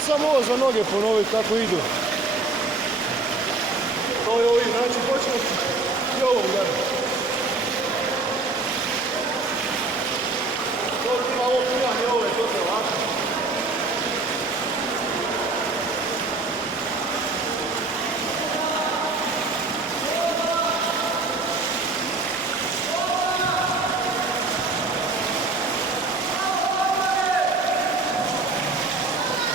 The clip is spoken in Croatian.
samo ovo za noge ponoviti kako idu. To je ovi, znači počnemo i ovo udariti.